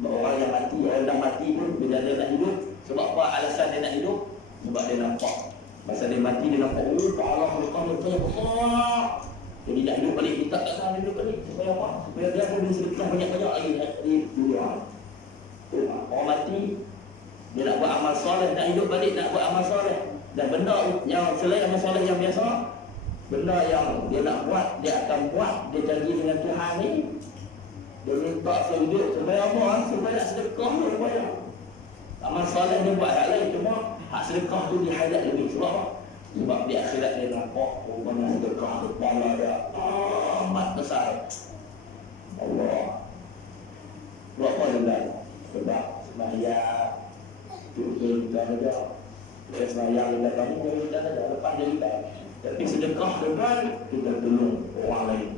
Sebab orang yang mati, orang dah mati pun bila dia nak hidup, sebab apa alasan dia nak hidup? Sebab dia nampak masa dia mati, dia nampak Allah sedekah yang besar. Jadi nak hidup balik, minta kat sana hidup balik. Supaya apa? Supaya dia pun sedekah banyak-banyak lagi di dunia. Orang mati, dia nak buat amal soleh, nak hidup balik, nak buat amal soleh. Dan benda yang selain amal soleh yang biasa, benda yang dia nak buat, dia akan buat. Dia janji dengan Tuhan ni, dia minta hidup supaya apa? Supaya nak sedekah dia supaya amal soleh dia buat hak lain. Cuma hak sedekah tu dia highlight lebih. Sebab apa? Sebab di akhirat dia nampak rupanya sedekah kepala dia amat besar. Allah. Buat apa dia lain? Sebab sembahyang betul kita saja. Dia sembahyang dia kamu kita saja lepas dia kita. Tapi sedekah depan kita tolong orang lain.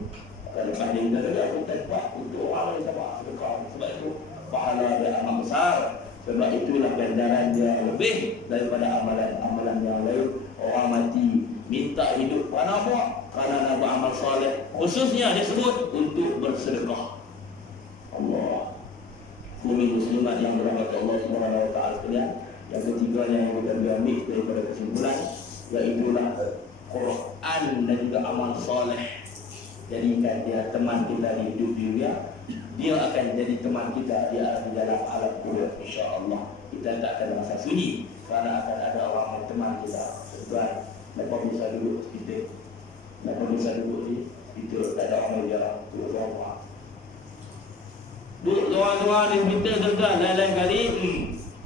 Kalau lepas dia kita saja kita buat untuk orang lain sama sedekah. Sebab itu pahala dia amat besar. Sebab itulah ganjaran dia lebih daripada amalan-amalan yang lain. Orang mati minta hidup kerana apa? Kerana nak buat amal soleh. Khususnya dia sebut untuk bersedekah. Allah. Bumi muslimat yang dirahmati Allah Subhanahu wa taala sekalian. Yang ketiganya yang kita ambil daripada kesimpulan, iaitulah Quran dan juga amal soleh. Jadikan dia teman kita di hidup dunia. Dia akan jadi teman kita di dalam alam kubur, insya-Allah. Kita tak akan merasa sunyi kerana akan ada orang yang teman kita. Tuan, mereka bisa duduk kita. Mereka bisa duduk di itu, tak ada orang yang jarang duduk rumah. Duduk luar-luar di hospital tuan-tuan, lain-lain kali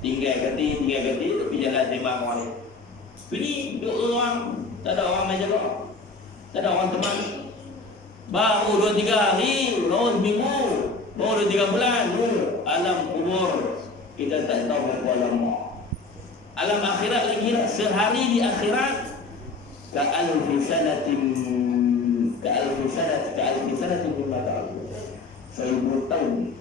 tinggal kati, tapi jalan sembang orang ni. Sunyi, duduk luar, tak ada orang yang jaga. Tak ada orang teman. Baru 2-3 hari, baru seminggu, baru 2-3 bulan, alam kubur. Kita tak tahu berapa lama. Alam akhirat lagi lah. Sehari di akhirat ka'alfi sanatin mimma ta'lamun. 1000 tahun.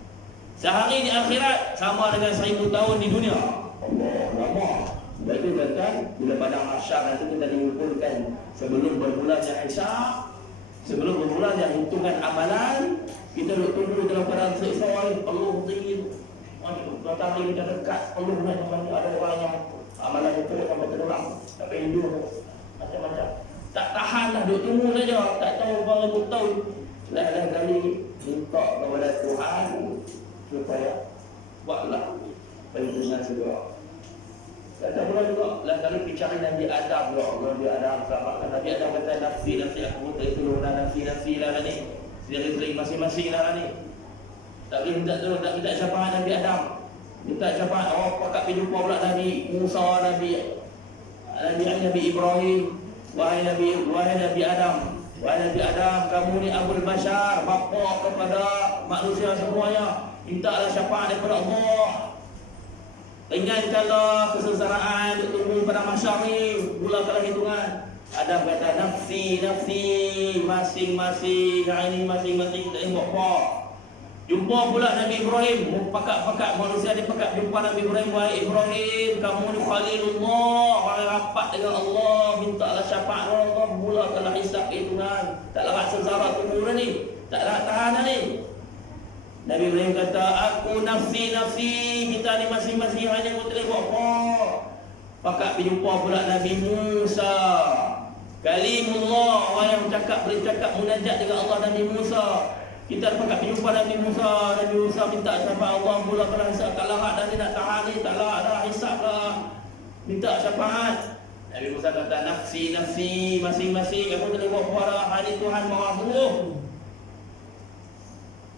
Sehari di akhirat sama dengan 1000 tahun di dunia. Allah, lama. Sebab itu kata bila pada mahsyar nanti kita diumpulkan sebelum bermulanya hisab, sebelum bermulanya hitungan amalan, kita duduk tunggu dalam keadaan seksa. Allah tinggi. Datang dia dekat, Allah nak ada orang yang amalan itu sampai terorang, sampai hidup macam-macam. Tak tahan lah, duduk tunggu saja. Tak tahu berapa tahun. Lain-lain kali minta kepada Tuhan supaya buatlah perhitungan segera. Kata pula juga, lain kali bicara Nabi Adam juga. Nabi Adam selamatkan. Nabi Adam kata, nafsi aku tak tolonglah nafsi lah ni. Sendiri masing-masing lah ni. Tak boleh minta tolong, tak minta syafaat Nabi Adam. Minta syafaat, pakat pergi jumpa pula Nabi Musa, Nabi Ibrahim. Wahai Nabi Adam, kamu ni Abul Bashar, bapa kepada manusia semuanya. Mintalah syafaat daripada Allah. Ringankanlah kesengsaraan untuk tunggu pada mahsyar ni, mulakanlah hitungan. Adam kata nafsi, masing-masing, hari ni masing-masing tak buat apa. Jumpa pula Nabi Ibrahim, pakat manusia dia pakat jumpa Nabi Ibrahim. Wahai Ibrahim, kamu ni Khalilullah, orang rapat dengan Allah. Mintalah syafaat Allah, mulakanlah hisab hitungan. Tak larat sengsara tunggu dah ni, tak larat tahan dah ni. Nabi Ibrahim kata, aku nafsi, kita ni masing-masing hanya aku tak buat apa. Pakat berjumpa pula Nabi Musa, Kalimullah, orang yang boleh cakap munajat dengan Allah. Nabi Musa, kita pakat berjumpa Nabi Musa minta syafaat Allah, mulakanlah hisab. Tak larat dah ni, nak tahan ni, tak larat dah, hisab dah, minta syafaat. Nabi Musa kata nafsi, masing-masing aku tak buat apa dah, hari Tuhan Maha Suruh.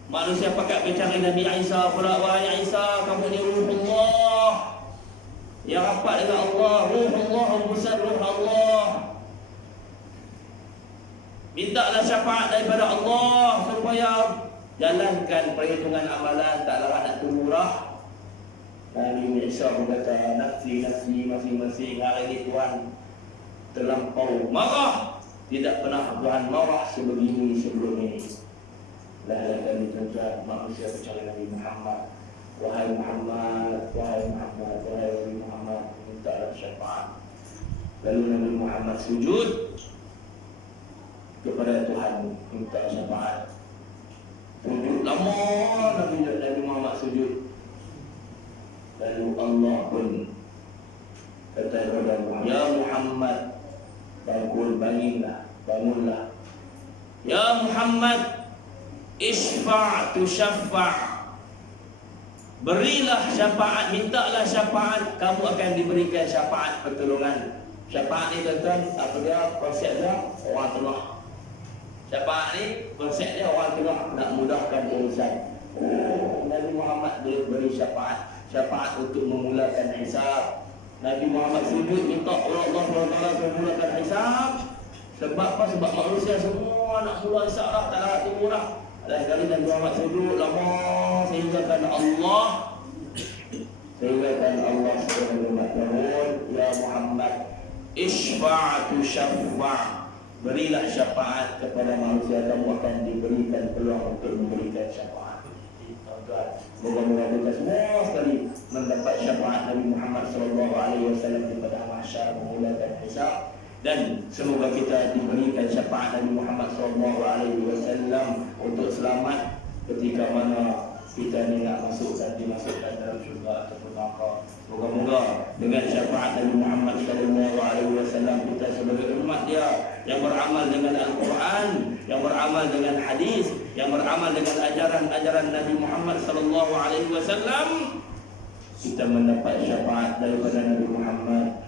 Manusia pakat bicara Nabi Isa pula, wahai Isa, kamu ni Ruhullah, yang rapat dengan Allah, Ruhullah, hembusan Ruh Allah. Mintalah syafaat daripada Allah supaya jalankan perhitungan amalan, tak larat nak tunggu dah. Nabi Isa berkata nafsi, masing-masing hari ini Tuhan terlampau marah. Tidak pernah Tuhan marah sebegini sebelum ini. Lain kali tuan-tuan manusia percaya Nabi Muhammad. Wahai Muhammad, mintalah syafaat. Lalu Nabi Muhammad sujud kepada Tuhan, minta syafaat. Sujud lama Nabi Muhammad sujud. Lalu Allah pun kata kepada Ya Muhammad, bangunlah. Ya Muhammad, isfa' tu syafa'. Berilah syafaat, mintalah syafaat, kamu akan diberikan syafaat pertolongan. Syafaat ni tuan-tuan, apa dia konsep dia? Orang tengah. Syafaat ni konsep dia orang tengah nak mudahkan urusan. Nabi Muhammad boleh beri syafaat. Syafaat untuk memulakan hisab. Nabi Muhammad sujud minta Allah SWT memulakan hisab. Sebab apa? Sebab manusia semua nak mula hisab dah, tak nak tunggu dah. Ada sekali Nabi Muhammad sujud lama sehingga Allah SWT Ya Muhammad, isfa'atu syafa'. Berilah syafaat kepada manusia, kamu akan diberikan peluang untuk memberikan syafaat. Moga-moga kita semua sekali mendapat syafaat Nabi Muhammad SAW di padang mahsyar memulakan hisab, dan semoga kita diberikan syafaat Nabi Muhammad SAW untuk selamat ketika mana kita ni nak dimasukkan dalam syurga ataupun neraka. Moga-moga dengan syafaat Nabi Muhammad SAW kita sebagai umat dia yang beramal dengan Al-Quran, yang beramal dengan hadis, yang beramal dengan ajaran Nabi Muhammad SAW, kita mendapat syafaat daripada Nabi Muhammad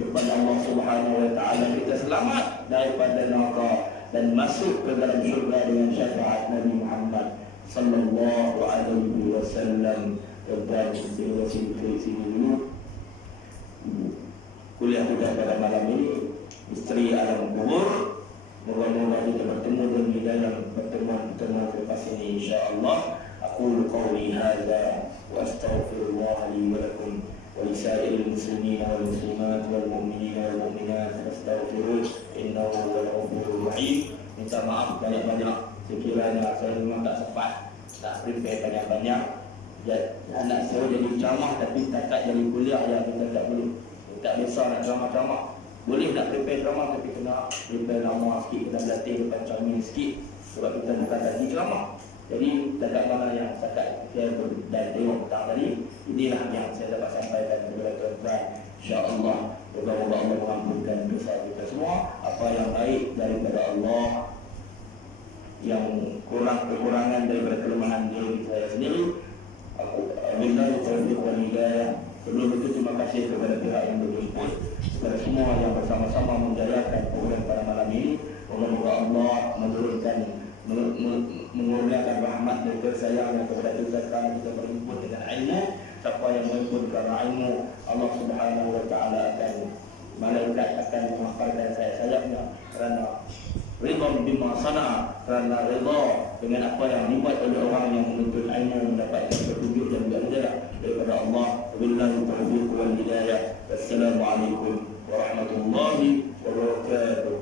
depan Allah Subhanahu Wa Taala. Kita selamat daripada neraka dan masuk ke dalam syurga dengan syafaat Nabi Muhammad sallallahu alaihi wasallam. Dan sini dulu kuliah kita pada malam ini, misteri alam kubur. Moga-moga kita bertemu di dalam pertemuan lepas ini insya-Allah. Aqulu qawli hadza wa astaghfirullah li wa lakum wa li sa'iril muslimin wal muslimat wal mu'minin wal mu'minat fastaghfiruh innahu huwal ghafurur rahim. Minta maaf banyak-banyak sekiranya saya memang tak sempat tak prepare banyak-banyak. Anak saya jadi ceramah tapi tak jadi kuliah, yang kita tak boleh. Tak biasa nak ceramah-ceramah. Boleh nak prepare ceramah tapi kena prepare lama sikit, kena berlatih depan cermin sikit. Sebab kita bukan tadi ceramah. Jadi dekat mana yang cakap saya dan tengok petang tadi, inilah yang saya dapat sampaikan kepada tuan-tuan. InsyaAllah moga-moga Allah mengampunkan dosa kita semua. Apa yang baik daripada Allah, yang kekurangan daripada kelemahan diri saya sendiri, Alhamdulillah taufiq wal hidayah. Sebelum itu terima kasih kepada pihak yang berjemput, kepada semua yang bersama-sama menjayakan program pada malam ini. Moga-moga Allah mengurniakan rahmat dan kasih sayang kepada kita kerana kita berjemput dengan ilmu. Siapa yang berjemput kerana ilmu, Allah Subhanahu Wa Taala akan, malaikat akan memaafkan sayap-sayapnya kerana ridha bima sana, kerana ridha dengan apa yang dibuat oleh orang yang menuntut ilmu, mendapatkan petunjuk dan hidayah daripada Allah. Wabillahi taufiq wal hidayah. Wassalamualaikum warahmatullahi wabarakatuh.